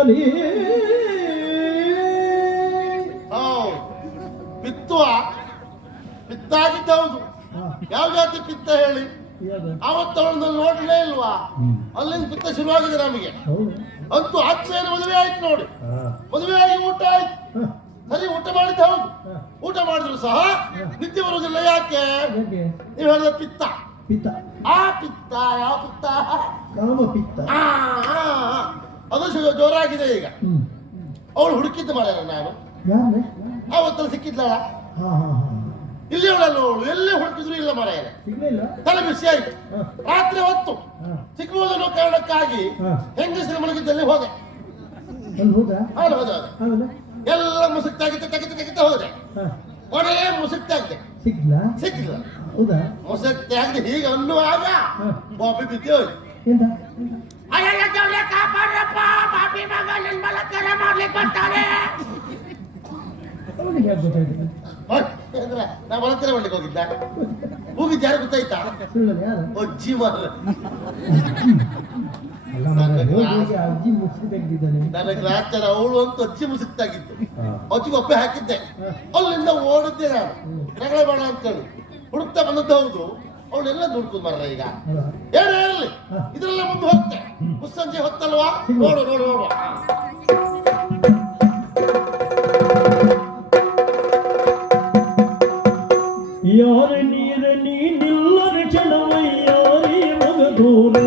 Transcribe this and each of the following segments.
ಪಿತ್ತಲಿ ಪಿತ್ತುವ ಪಿತ್ತಾಗಿದ್ದ ಹೌದು. ಯಾವ ಜಾತಿ ಪಿತ್ತ ಹೇಳಿ? ಅವತ್ತವಳನ್ನ ನೋಡ್ಲೇ ಇಲ್ವಾ? ಅಲ್ಲಿಂದ ಪಿತ್ತ ಶುರುವಾಗಿದೆ ನಮಗೆ. ಅಂತೂ ಆಚೆಯ ಮದುವೆ ಆಯ್ತು ನೋಡಿ. ಮದುವೆ ಆಗಿ ಊಟ ಆಯ್ತು. ಸರಿ, ಊಟ ಮಾಡಿದ್ದ ಹೌದು. ಊಟ ಮಾಡಿದ್ರು ಸಹ ನಿದ್ದೆ ಬರುವುದಿಲ್ಲ. ಯಾಕೆ? ನೀವು ಹೇಳಿದ ಪಿತ್ತ. ಪಿತ್ತ ಆ ಪಿತ್ತ ಯಾವ ಪಿತ್ತ? ಕಾಮ ಪಿತ್ತ. ಅದು ಜೋರಾಗಿದೆ ಈಗ. ಅವಳು ಹುಡುಕಿದ್ದು ಮಾಡ್ಯಾರ ನಾನು. ಅವತ್ತಲ್ಲಿ ಸಿಕ್ಕಿದ್ಲಲ್ಲ, ಇಲ್ಲಿ ಅವಳಲ್ಲ. ಅವಳು ಎಲ್ಲಿ ಹುಡುಕಿದ್ರು ಇಲ್ಲ ಮಾರಾಯ. ತಲೆ ಬಿಸಿ ಆಯ್ತು. ರಾತ್ರಿ ಹೊತ್ತು ಸಿಗ್ಬೋದು ಅನ್ನೋ ಕಾರಣಕ್ಕಾಗಿ ಹೆಂಗಸರ ಮಲಗಿದ್ದಲ್ಲಿ ಹೋದೆ. ಎಲ್ಲ ಮುಸುಕ್ತಾಗಿದ್ದೆ, ತೆಗಿತಾ ಹೋದೆ. ಕೊನೆಯೇ ಮುಸುಕ್ತಾಗಿದೆ. ಸಿಕ್ಕಿಲ್ಲ. ಮುಸುಕ್ತಿ ಆಗದೆ ಹೀಗೆ ಅನ್ನುವಾಗ ಬಾಬಿ ಬಿದ್ದೆ ಹೋಯ್ತು. ಕಾಪಾಡ್ರಪ್ಪ, ಬಾಬಿ ಮಗ ನನ್ನ ಬಲತ್ಕಾರ ಮಾಡ್ಲಿಕ್ಕೆ ಬರ್ತಾರೆ. ನಾ ಬಲತ್ಕಾರ ಮಾಡ್ಲಿಕ್ಕೆ ಹೋಗಿದ್ದ. ಹೋಗಿದ್ದು ಯಾರು ಗೊತ್ತಾಯ್ತಾ? ಅಜ್ಜಿ ಮಾರ. ನನಗೆ ರಾತ್ರಿ ಅವಳು ಅಂತ ಅಜ್ಜಿ ಮುಸುಕ್ತಾಗಿತ್ತು. ಅಜ್ಜಿಗೆ ಒಪ್ಪೆ ಹಾಕಿದ್ದೆ. ಅಲ್ಲಿಂದ ಓಡಿದ್ದೆ ನಾನು, ರಗಳೆ ಬೇಡ ಅಂತೇಳಿ. ಹುಡುಕ್ತಾ ಬಂದದ್ದು ಹೌದು. ಅವಳೆಲ್ಲ ದುಡ್ಕುದ್ ಮಾರ. ಈಗ ಏನೇ ಇರಲಿ, ಇದ್ರಲ್ಲ ಮುಂದೆ ಹೋಗ್ತೆ. ಮುಸ್ಸಂಜೆ ಹೊತ್ತಲ್ವಾ? ನೋಡು ನೋಡು ನೋಡು. ಯಾರ ನೀರ ನೀನಿಲ್ಲರ ಕ್ಷಣವಯ್ಯಾರಿ ಮಗದೂರೇ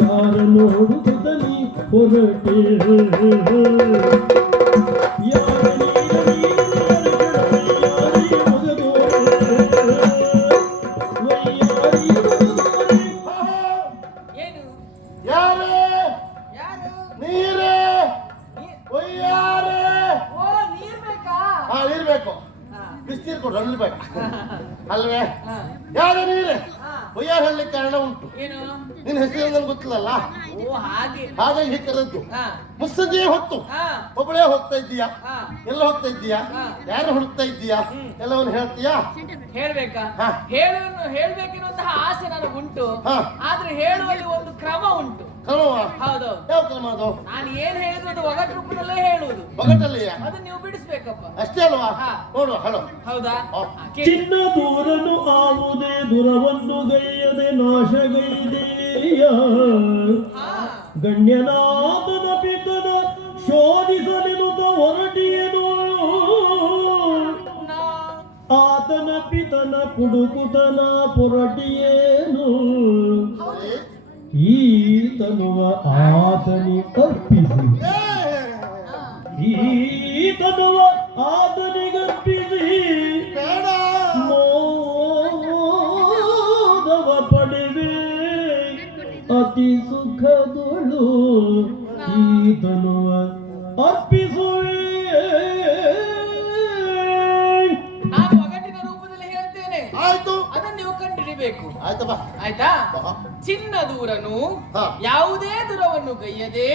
ಯಾರ ನೋಡುವುದನಿ ಹೊರಟೆ. ನೀರ್ ಬೇಕು, ಬಿಸ್ನೀರ್ ಕೊಡು. ಹಳ್ಳಿ ಬೇಡ ಅಲ್ವೇ? ಯಾರ ನೀರೇ ಒಯ್ಯಾರ ಹೇಳಲಿಕ್ಕೆ ಕಾರಣ ಉಂಟು. ನಿನ್ನ ಹೆಸರು ನನ್ಗೆ ಗೊತ್ತಿಲ್ಲಲ್ಲ, ಹಾಗಾಗಿ ಹೀಗೆ ಕರೆದ್ದು. ಮುಸ್ಸಂಜೆ ಹೊತ್ತು ಒಬ್ಬಳೇ ಹೋಗ್ತಾ ಇದ್ದೀಯಾ? ಎಲ್ಲ ಹೋಗ್ತಾ ಇದ್ದೀಯಾ? ಯಾರು ಹುಡುಕ್ತಾ ಇದ್ದೀಯಾ? ಎಲ್ಲವನ್ನು ಹೇಳ್ತೀಯಾ? ಹೇಳ್ಬೇಕಾ? ಹೇಳ್ಬೇಕೆನ್ನುವಂತಹ ಆಸೆ ನನಗುಂಟು. ಆದ್ರೆ ಹೇಳುವಲ್ಲಿ ಒಂದು ಕ್ರಮ ಉಂಟು. ಕ್ರಮವಾ? ಹೌದು. ಯಾವ ಕ್ರಮ ಅದು? ನಾನು ಏನ್ ಹೇಳಿದ್ರು ಅದು ಒಗಟು ರೂಪದಲ್ಲೇ ಹೇಳುವುದು. ಒಗಟಲ್ಲಿ ಅದು ನೀವು ಬಿಡಿಸ್ಬೇಕಪ್ಪ. ಅಷ್ಟೇ ಅಲ್ವಾ? ನೋಡು ಹೇಳು. ಹೌದಾ? ಚಿನ್ನ ದೂರನು ಆವುದೇ ದುರವನ್ನು ಗೈಯದೆ ನಾಶಗೈದೆಯ ಗಣ್ಯನಾದನ ಪಿತನ ಶೋಧಿಸಲೆನುತ ಹೊರಟಿಯನು. ಆತನ ಪಿತನ ಪುಡುಕುತನ ಪೊರಟಿಯೇನು. ಈತನುವ ಆತನಿ ಅರ್ಪಿಸಿ, ಈತನುವ ಆತನಿಗರ್ಪಿಸಿ ಮೋದವ ಪಡೆವೆ ಅತಿ ಸುಖದೊಳು. ಈತನುವ ಅರ್ಪಿಸುವೆ. ನಾನು ಒಗಟಿನ ರೂಪದಲ್ಲಿ ಹೇಳ್ತೇನೆ. ಆಯ್ತು, ಅದನ್ನು ನೀವು ಕಂಡಿಡಿಬೇಕು. ಆಯ್ತಪ್ಪ. ಆಯ್ತಾ? ಚಿನ್ನ ದೂರನು ಯಾವುದೇ ದುರವನ್ನು ಗೈಯದೆ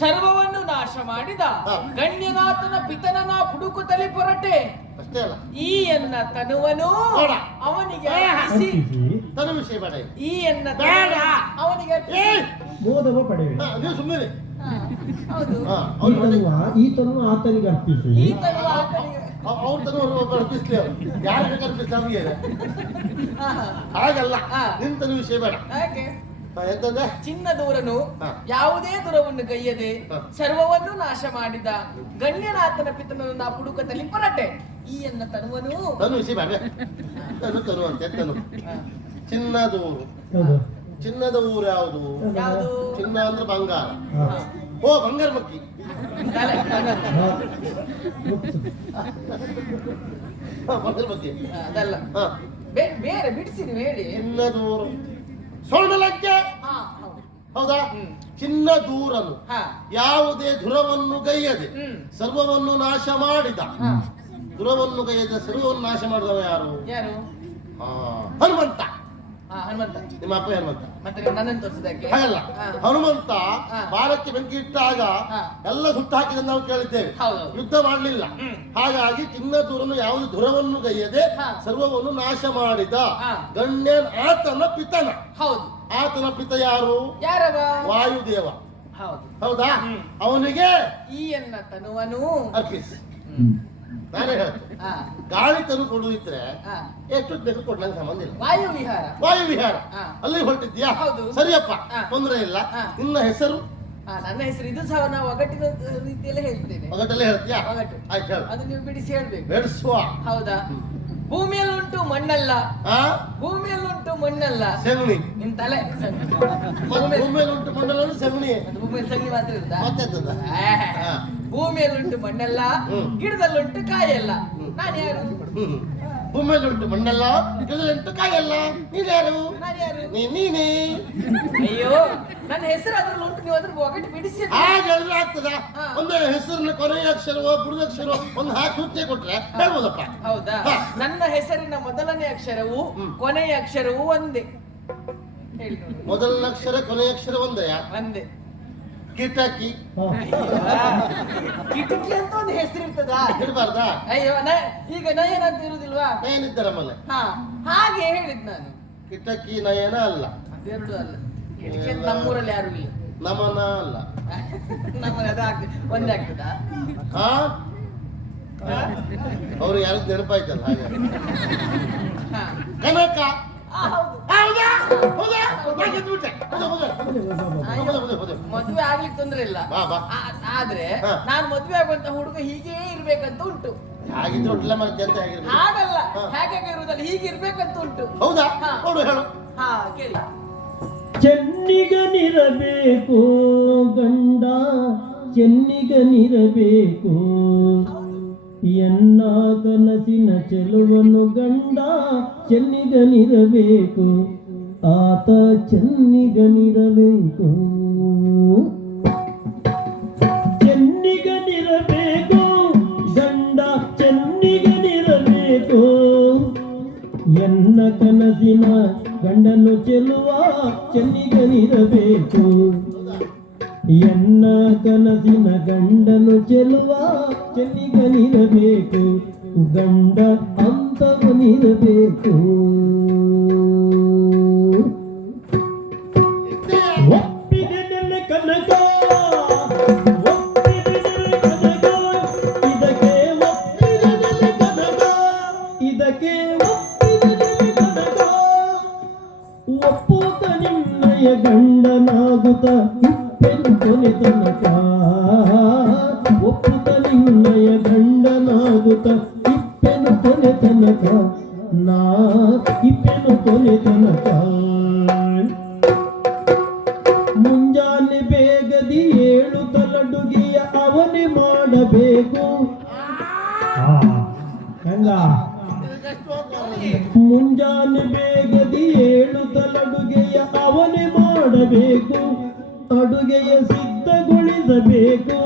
ಸರ್ವವನ್ನು ನಾಶ ಮಾಡಿದ ಗಣ್ಯನಾಥನ ಪಿತನನ ಪುಡುಕುತ್ತಲಿ ಪೊರಟೆ. ಅಷ್ಟೇ ಅಲ್ಲ, ಈ ಎನ್ನ ತನುವನು ಅವನಿಗೆ ತನು ವಿಷಯ ಬೇಡ. ಈ ಎನ್ನ ಅವನಿಗೆ ಮೋದವ ಪಡೆವೆ. ನೀವು ಸುಮ್ಮನೆ. ಈತನು ಆತನಿಗೆ ಅರ್ಪಿಸಿ. ಅವ್ರ ತನು ಅರ್ಪಿಸ್ಲಿ. ಯಾರು ಅರ್ಪಿಸ್ ನಮಗೆ ಹಾಗಲ್ಲ. ನಿಂತನು ವಿಷಯ ಬೇಡ. ಎಂತಂದ್ರೆ ಚಿನ್ನ ದೂರನು ಹಾ. ಯಾವುದೇ ದುರವನ್ನು ಗೈಯದೆ ಹಾ. ಸರ್ವವನ್ನು ನಾಶ ಮಾಡಿದ ಗಣ್ಯನಾಥನ ಪಿತನನ್ನು ನಾ ಪುಡುಕದಲ್ಲಿ ಪರಟೆ ಈ ಎನ್ನ ತನುವನು ತನು ಇಸಿ ಬಾಬೆ ತನು ಅಂತೆ ತನು ಚಿನ್ನದೂರು ಹೌದು ಚಿನ್ನದ ಊರು ಯಾವುದು ಯಾವುದು ಚಿನ್ನ ಅಂದ್ರೆ ಬಂಗಾರ ಹಾ. ಓ ಬಂಗಾರ ಮಕ್ಕಿ ತಲೆ, ತಲೆ. ಹಾ. ಮುಗ್ಸು. ಬಂಗಾರ ಮಕ್ಕಿ ಅದಲ್ಲ ಹಾ ಬೇರೆ ಬಿಡಿಸಿರಿ ಹೇಳಿ ಚಿನ್ನದೂರು ಸ್ವರ್ಣಲಂಕೆ ಹಾ ಹೌದು ಹೌದಾ ಹ್ಮ್. ಚಿನ್ನದೂರನು ಹಾ ಯಾವುದೇ ದುರವನ್ನು ಗೈಯದೆ ಹ್ಮ್. ಸರ್ವವನ್ನು ನಾಶ ಮಾಡಿದ ಹಾ. ದುರವನ್ನು ಗೈಯದೆ ಸರ್ವವನ್ನು ನಾಶ ಮಾಡಿದವ ಯಾರು ಯಾರು ಆ, ಹನುಮಂತ ಹಾ ಹನುಮಂತ ನಿಮ್ಮ ಅಪ್ಪ ಹನುಮಂತ ಮತ್ತೆ ನೀವು ನನ್ನನ್ನು ತೋರಿಸಿದಕ್ಕೆ ಹಾಗಲ್ಲ ಹನುಮಂತ ಹಾ. ಭಾರತಕ್ಕೆ ಬೆಂಕಿ ಇಟ್ಟಾಗ ಹಾ. ಎಲ್ಲ ಸುಟ್ಟು ಹಾಕಿದ ನಾವು ಕೇಳಿದ್ದೇವೆ ಹೌದು ಯುದ್ಧ ಮಾಡಲಿಲ್ಲ ಹ್ಮ್. ಹಾಗಾಗಿ ಚಿನ್ನದೂರನು ಯಾವುದು ದುರವನ್ನು ಗೈಯದೆ ಹಾ. ಸರ್ವವನ್ನು ನಾಶ ಮಾಡಿದ ಹಾ. ಗಣ್ಯನ್ ಆತನ ಪಿತನ ಹೌದು ಆತನ ಪಿತ ಯಾರು ಯಾರವ ವಾಯುದೇವ ಹೌದು ಹೌದಾ ಹ್ಮ್. ಅವನಿಗೆ ಈ ಎನ್ನ ತನುವನು ಅರ್ಪಿಸಿ ಹ್ಮ್. ನಾನೇ ಹೇಳ್ತೇನೆ ಹಾ ಗಾಳಿ ತನು ಕೊಡುದಿದ್ರೆ ಹಾ ಎಷ್ಟು ಬೇಕು ಕೊಡ್ಲಂಗೆ ಸಂಬಂಧ ಇಲ್ಲ ವಾಯು ವಿಹಾರ ವಾಯು ವಿಹಾರ ಹಾ. ಅಲ್ಲಿ ಹೊರಟಿದ್ಯಾ ಹೌದು. ಸರಿಯಪ್ಪ ಹಾ. ತೊಂದರೆ ಇಲ್ಲ ಹಾ. ನಿನ್ನ ಹೆಸರು ನನ್ನ ಹೆಸರು ಇದು ಸಹ ನಾವು ಒಗಟಿನ ರೀತಿಯಲ್ಲೇ ಹೇಳ್ತೇನೆ ಒಗಟಲ್ಲೇ ಹೇಳ್ತೀಯಾ ಒಗಟು ಆಯ್ತು ಹೇಳು ಅದು ನೀವು ಬಿಡಿಸಿ ಹೇಳ್ಬೇಕು ಬೆಳೆಸುವ ಹೌದಾ ಭೂಮಿಯಲ್ಲುಂಟು ಮಣ್ಣಲ್ಲ ಆ ಭೂಮಿಯಲ್ಲುಂಟು ಮಣ್ಣಲ್ಲ ಸೆಗಣಿ ನಿಮ್ ತಲೆ ಭೂಮಿಯಲ್ಲಿ ಉಂಟು ಮಂಡಲ ಸೆಗಣಿ ಭೂಮಿಯಲ್ಲಿ ಸಂಗಿ ಮಾತ್ರ ಇರುತ್ತಾ ಮತ್ತೆಂತದ ಹಾ. ಭೂಮಿಯಲ್ಲುಂಟು ಮಣ್ಣಲ್ಲ ಹ್ಮ್. ಗಿಡದಲ್ಲುಂಟು ಕಾಯಲ್ಲ ನಾನು ಯಾರು ಭೂಮಿಯಲ್ಲಿ ಉಂಟು ಮಣ್ಣಲ್ಲ ಗಿಡದಲ್ಲುಂಟು ಕಾಯಲ್ಲ ನೀನ್ಯಾರು ನಾನು ಯಾರು ನೀನೇ ಅಯ್ಯೋ ನನ್ನ ಹೆಸರು ಅದ್ರಲ್ಲಿ ಉಂಟು ನೀವು ಅದ್ರ ಒಗಟು ಬಿಡಿಸಿ ಹಾಗೆ ಹೇಳಿದ್ರೆ ಆಗ್ತದ ಹಾ. ಒಂದು ಹೆಸರಿನ ಕೊನೆಯ ಅಕ್ಷರವೋ ಬುಡದಕ್ಷರ ಒಂದು ಹಾಕಿ ಸೂಚನೆ ಕೊಟ್ರೆ ಹೇಳ್ಬೋದಪ್ಪ ಹೌದಾ ಹಾ. ನನ್ನ ಹೆಸರಿನ ಮೊದಲನೇ ಅಕ್ಷರವು ಹ್ಮ್. ಕೊನೆಯ ಅಕ್ಷರವು ಒಂದೇ ಹೇಳಿ ನೋಡಿ. ಮೊದಲನ ಅಕ್ಷರ ಕೊನೆಯ ಅಕ್ಷರ ಒಂದಯ ಒಂದೇ ಕಿಟಕಿ ಹಾ. ಕಿಟಕಿ ಅಂತ ಒಂದು ಹೆಸರು ಇರ್ತದಾ ಹೇಳ್ಬಾರ್ದಾ ಅಯ್ಯೋ ಈಗ ನಯನ ಅಂತ ಇರುದಿಲ್ವಾ ಏನಿದ್ದಾರೆ ಆಮೇಲೆ ಹಾ ಹಾಗೆ ಹೇಳಿದ್ ನಾನು ಕಿಟಕಿ ನಯನ ಅಲ್ಲ ಅದೆರಡು ಅಲ್ಲ ಕಿಟಕಿ ಅಂತ ನಮ್ಮೂರಲ್ಲಿ ಯಾರು ಇಲ್ಲ ನಮನ ಅಲ್ಲ ನಮ್ಮಲ್ಲಿ ಅದು ಆಗ್ತದೆ ಒಂದೇ ಆಗ್ತದಾ ಹಾ ಅವ್ರು ಯಾರು ನೆನಪಾಯ್ತಲ್ಲ ಹಾಗೆ ಹಾ ಕನಕ ಹೌದು ಹೌದಾ ಹೌದಾ ನಾನು ಗೆದ್ಬಿಟ್ಟೆ. ಹೌದಾ, ಹೌದಾ. ಮದ್ವೆ ಆಗ್ಲಿಕ್ಕೆ ತೊಂದ್ರೆ ಇಲ್ಲ ಬಾ, ಬಾ. ಆದ್ರೆ ಹಾ. ನಾನ್ ಮದ್ವೆ ಆಗುವಂತ ಹುಡುಗ ಹೀಗೆ ಇರ್ಬೇಕಂತ ಉಂಟು ಹಾಗಿದ್ರೆ ಒಟ್ಟಿಲ್ಲ ಮತ್ತೆ ಎಂತ ಹೇಗಿರ್ಬೇಕು ಹಾಗಲ್ಲ ಹಾ. ಹೇಗೆ ಇರುವುದಲ್ಲ ಹೀಗೆ ಇರ್ಬೇಕಂತ ಉಂಟು ಹೌದಾ ಹಾ. ನೋಡು ಹೇಳು ಹಾ ಕೇಳಿ ಚೆನ್ನಿಗನಿರಬೇಕು ಗಂಡ ಚೆನ್ನಿಗನಿರಬೇಕು ಎನ್ನ ಕನಸಿನ ಚೆಲುವನು ಗಂಡ ಚೆನ್ನಿಗನಿರಬೇಕು ಆತ ಚೆನ್ನಿಗನಿರಬೇಕು ಚೆನ್ನಿಗನಿರಬೇಕು ಗಂಡ ಚೆನ್ನಿಗನಿರಬೇಕು ಎನ್ನ ಕನಸಿನ ಗಂಡನು ಚೆಲುವ ಚೆನ್ನಿಗನಿರಬೇಕು ಎನ್ನ ಕನಸಿನ ಗಂಡನು ಚೆಲುವ ಚೆನ್ನಿಗನಿರಬೇಕು ಗಂಡ ಅಂತವನಿರಬೇಕು ಒಪ್ಪಿದೆನೆಲ್ಲ ಕನಕ ಒಪ್ಪಿದೆನೆಲ್ಲ ಕನಕ ಇದಕ್ಕೆ ಒಪ್ಪಿದೆನೆಲ್ಲ ಕನಕ ಇದಕ್ಕೆ ಒಪ್ಪಿದೆನೆಲ್ಲ ಕನಕ ಒಪ್ಪುತ್ತ ನಿನ್ನಯ ಗಂಡನಾಗುತ್ತ ಇಪ್ಪೆನು ಕೊನೆ ತನಕ ಒಪ್ಪುತ್ತ ನಿನ್ನಯ ಗಂಡನಾಗುತ್ತ ಇಪ್ಪೆನು ಕೊನೆ ತನಕ ನಾ ಇಪ್ಪೆನು ಕೊನೆ ತನಕ ಮುಂಜಾನೆ ಬೇಗದಿ ಏಳು ತಲಡುಗೆಯ ಅವನೇ ಮಾಡಬೇಕು ಹೆಂಗ ಮುಂಜಾನೆ ಬೇಗದಿ ಏಳು ತಲಡುಗೆಯ ಅವನೇ ಮಾಡಬೇಕು ಅಡುಗೆಯ ಸಿದ್ಧಗೊಳಿಸಬೇಕು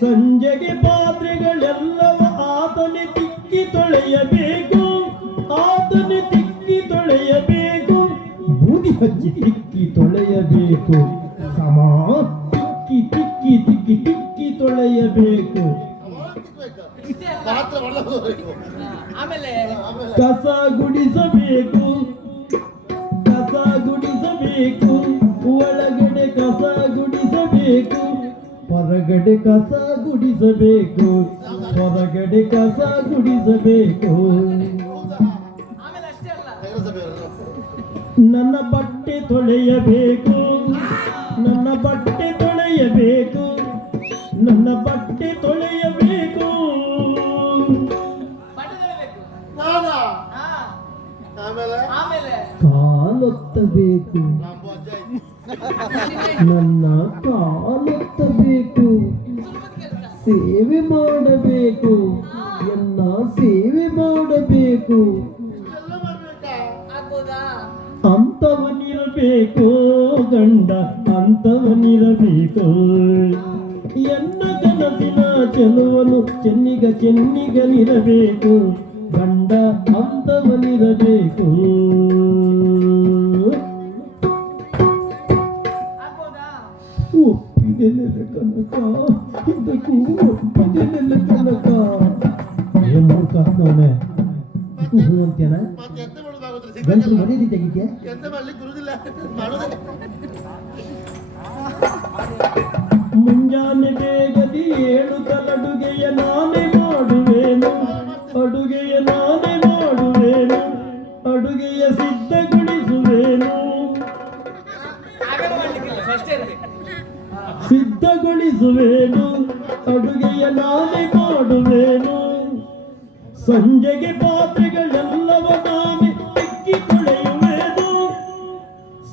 ಸಂಜೆಗೆ ಪಾತ್ರೆಗಳೆಲ್ಲವ ಆತನೇ ತಿಕ್ಕಿ ತೊಳೆಯಬೇಕು ಆತನೇ ತಿಕ್ಕಿ ತೊಳೆಯಬೇಕು ಬೂದಿ ಹಚ್ಚಿ ತಿಕ್ಕಿ ತೊಳೆಯಬೇಕು ಸಮ ತಿಕ್ಕಿ ತಿಕ್ಕಿ ತಿಕ್ಕಿ ತಿಕ್ಕಿ ತೊಳೆಯಬೇಕು ಮಾತ್ರ ಒಳಗೋಗ್ಬೇಕು. ಆಮೇಲೆ ಕಸ ಗುಡಿಸಬೇಕು ಕಸ ಗುಡಿಸಬೇಕು ಒಳಗಡೆ ಕಸ ಗುಡಿಸಬೇಕು ಹೊರಗಡೆ ಕಸ ಗುಡಿಸಬೇಕು ಹೊರಗಡೆ ಕಸ ಗುಡಿಸಬೇಕು ಹೌದಾ? ಆಮೇಲೆ ಅಷ್ಟೇ ಅಲ್ಲ ನಗರಸಭೆಯವರು ನನ್ನ ಬಟ್ಟೆ ತೊಳೆಯಬೇಕು, ನನ್ನ ಬಟ್ಟೆ ತೊಳೆಯಬೇಕು, ನನ್ನ ಬಟ್ಟೆ ತೊಳೆಯಬೇಕು. ಬಟ್ಟೆ ತೊಳಿಬೇಕು. ನಾನಾ? ಹಾ, ಆಮೇಲೆ ಆಮೇಲೆ ಕಾಲೊತ್ತಬೇಕು, ರಾಂಬು ಅಜ್ಜ ಆಯ್ತು. ನನ್ನ ಕಾಲೊತ್ತಬೇಕು, ಸುಲಭದ ಕೆಲಸ. ಸೇವೆ ಮಾಡಬೇಕು, ಎಲ್ಲ ಸೇವೆ ಮಾಡಬೇಕು. ಎಲ್ಲ ಮಾಡ್ಬೇಕಾ? ಆಗ್ಬೋದಾ? ಅಂತವನಿರಬೇಕು ಗಂಡ, ಅಂತವನಿರಬೇಕು. ಎನ್ನ ಕನಸಿನ ಚೆಲುವನು ಚೆನ್ನಿಗನಿರಬೇಕು ಗಂಡ, ಅಂತವನಿರಬೇಕು. ಆಗ್ಬೋದಾ? ಒಪ್ಪಿಗೆನೆಲ್ಲ ಕನಕ, ಇದಕ್ಕೂ ಒಪ್ಪಿಗೆನೆಲ್ಲ ಕನಕ. ಏನ್ ಮೂರ್ಖಾತ್ನವನೇ ಹೂ ಅಂತೇನ? ಮತ್ತೆ ಎಂತ ಮಾಡೋದಾಗುತ್ತೆ? ಗಂಟು ಸಿಗ್ಬೇಕಲ್ಲ? ಮರ್ಯಾದೆ ತೆಗಿಕೆ. ಎಂತ ಮಾಡ್ಲಿಕ್ಕೆ ಬರುದಿಲ್ಲ ಮಾಡೋದೇ. ಮುಂಜಾನೆ ಬೇಗದಿ ಏಳುತ್ತಲಡುಗೆಯ ನಾನೇ ಮಾಡುವೇನು, ಅಡುಗೆಯ ನಾನೇ ಮಾಡುವೇನು, ಅಡುಗೆಯ ಸಿದ್ಧಗೊಳಿಸುವೇನು, ಆಗಲೇ ಮಾಡ್ಲಿಕ್ಕಿಲ್ಲ, ಫಸ್ಟ್ ಇರ್ಬೇಕು. ಸಿದ್ಧಗೊಳಿಸುವೇನು, ಅಡುಗೆಯ ನಾನೇ ಮಾಡುವೇನು. ಸಂಜೆಗೆ ಪಾತ್ರೆಗಳೆಲ್ಲವ ನಾನೇ ತಿಕ್ಕಿ ತೊಳೆಯುವೇನು,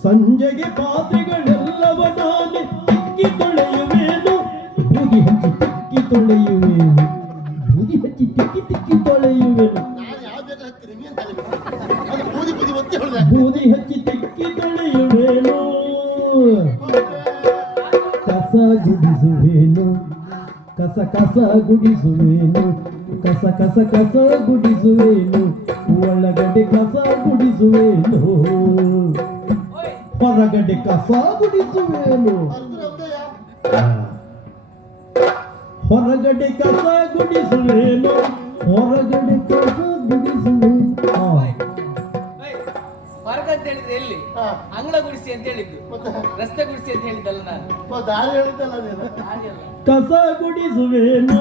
ಸಂಜೆಗೆ ಪಾತ್ರೆಗಳೆಲ್ಲವ ನಾನೇ ತಿಕ್ಕಿ ತೊಳೆಯುವೇನು. ಬೂದಿ ಹಚ್ಚಿ ತಿಕ್ಕಿ ತೊಳೆಯುವೇನು, ಬೂದಿ ಹಚ್ಚಿ ತಿಕ್ಕಿ ತೊಳೆಯುವೆನು. ನಾನು ಯಾವ ಬೇಕಾದ್ರೆ ಹತ್ತೀನಿ, ನಿಮ್ಗೆ ಅಂತ ಹೇಳಿದ್ರು. ಅದು ಬೂದಿ ಬೂದಿ ಒತ್ತಿ ಹೊಡೆದ. ಬೂದಿ ಹಚ್ಚಿ ತಿಕ್ಕಿ ತೊಳೆಯುವೇನು. ಕಸ ಗುಡಿಸುವೇನು, ಕಸ ಕಸ ಗುಡಿಸುವೇನು, ಕಸ ಕಸ ಕಸ ಗುಡಿಸುವೇನು, ಒಳಗಡೆ ಕಸ ಗುಡಿಸುವೇನು, ಓಯ್, ಹೊರಗಡೆ ಕಸ ಗುಡಿಸುವೇನು. ಹೊರಗಡೆ ಕಸ ಗುಡಿಸುವೇನು, ಹೊರಗಡೆ ಕಸ ಗುಡಿಸುವೇನು. ಓಯ್, ಹೊರಗಂತ ಹೇಳಿದ್ರೆ ಎಲ್ಲಿ? ಹಾ. ಅಂಗಳ ಗುಡಿಸಿ ಅಂತ ಹೇಳಿದ್ದು, ಮತ್ತೆ ರಸ್ತೆ ಗುಡಿಸಿ ಅಂತ ಹೇಳಿದ್ದಲ್ಲ ನಾನು. ದಾರಿ ಹೇಳಿದ್ದಲ್ಲ ನೀನು. ಹಾಗೆಲ್ಲ. ಕಸ ಗುಡಿಸುವೇನು,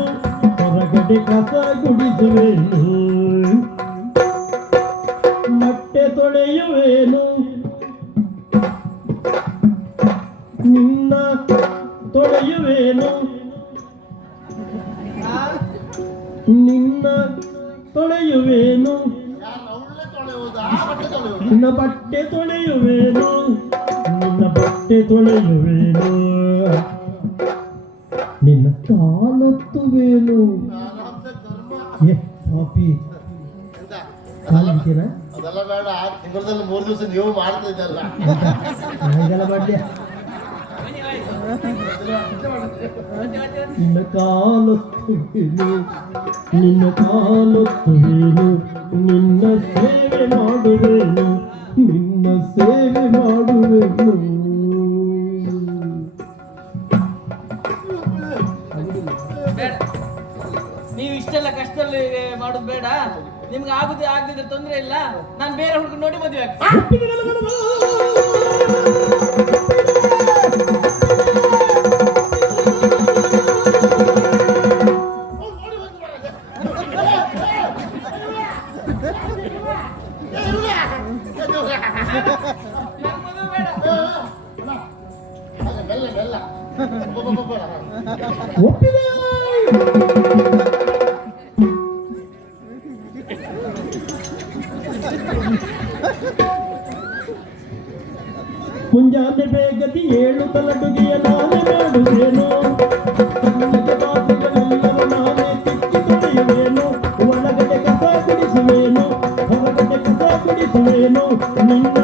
ಹೊರಗಡೆ ಕಸ ಗುಡಿಸುವೇನು. ಮೊಟ್ಟೆ ತೊಳೆಯುವೇನು, ನಿನ್ನ ತೊಳೆಯುವೇನು, ಆ, ನಿನ್ನ ತೊಳೆಯುವೇನು, ಯಾರು ಅವಳೇ ತೊಳೆಯುವುದು, ಆ ಬಟ್ಟೆ ತೊಳೆಯುವುದು. ನಿನ್ನ ಬಟ್ಟೆ ತೊಳೆಯುವೇನು, ನಿನ್ನ ಬಟ್ಟೆ ತೊಳೆಯುವೇನು, ನಿನ್ನ ಕಾಲೊತ್ತುವೇನು. ಆರಾಮ್ಸೆ ಕರ್ಮ. ಏ ಪಾಪಿ, ಎಂತ? ಕಾಲಿಂತೀರಾ? ಅದೆಲ್ಲ ಬೇಡ, ಆ ತಿಂಗಳಲ್ಲಿ 3 ದಿವಸ ನೀವು ಮಾಡ್ತಾ ಇದ್ದಲ್ಲ. ಹಾಗೆಲ್ಲ ಮಾಡ್ಲಿ. ನಿನ್ನ ಕಾಲೊತ್ತುವೇನು, ನಿನ್ನ ಕಾಲೊತ್ತುವೇನು, ನಿನ್ನ ಸೇವೆ ಮಾಡುವೇನು, ನಿನ್ನ ಸೇವೆ ಮಾಡುವೆನು. ಬೇಡ, ನೀವು ಇಷ್ಟೆಲ್ಲ ಕಷ್ಟದಲ್ಲಿ ಮಾಡೋದು ಬೇಡ. ನಿಮ್ಗೆ ಆಗದಿದ್ರೆ ತೊಂದರೆ ಇಲ್ಲ, ನಾನು ಬೇರೆ ಹುಡುಗ ನೋಡಿ ಮದುವೆ ಆಗ್ತೀನಿ. ನಂಗ್ ಮದುವೆ ಬೇಡ. ಬೆಲ್ಲ ಬೆಲ್ಲ ಒಪ್ಪಿದೆ. ಮುಂಜಾನೆ ಬೇಗದಿ ಏಳುತ್ತಲಡುಗೆಯ ನಾನೇ ಮಾಡುವೇನು, ಸಂಜೆಗೆ ಪಾತ್ರೆಗಳೆಲ್ಲವ ನಾನೇ ತಿಕ್ಕಿ ತೊಳೆಯುವೇನು, ಒಳಗಡೆ ಕಸ ಗುಡಿಸುವೇನು, ಹೊರಗಡೆ ಕಸ ಗುಡಿಸುವೇನು, ನಿನ್ನ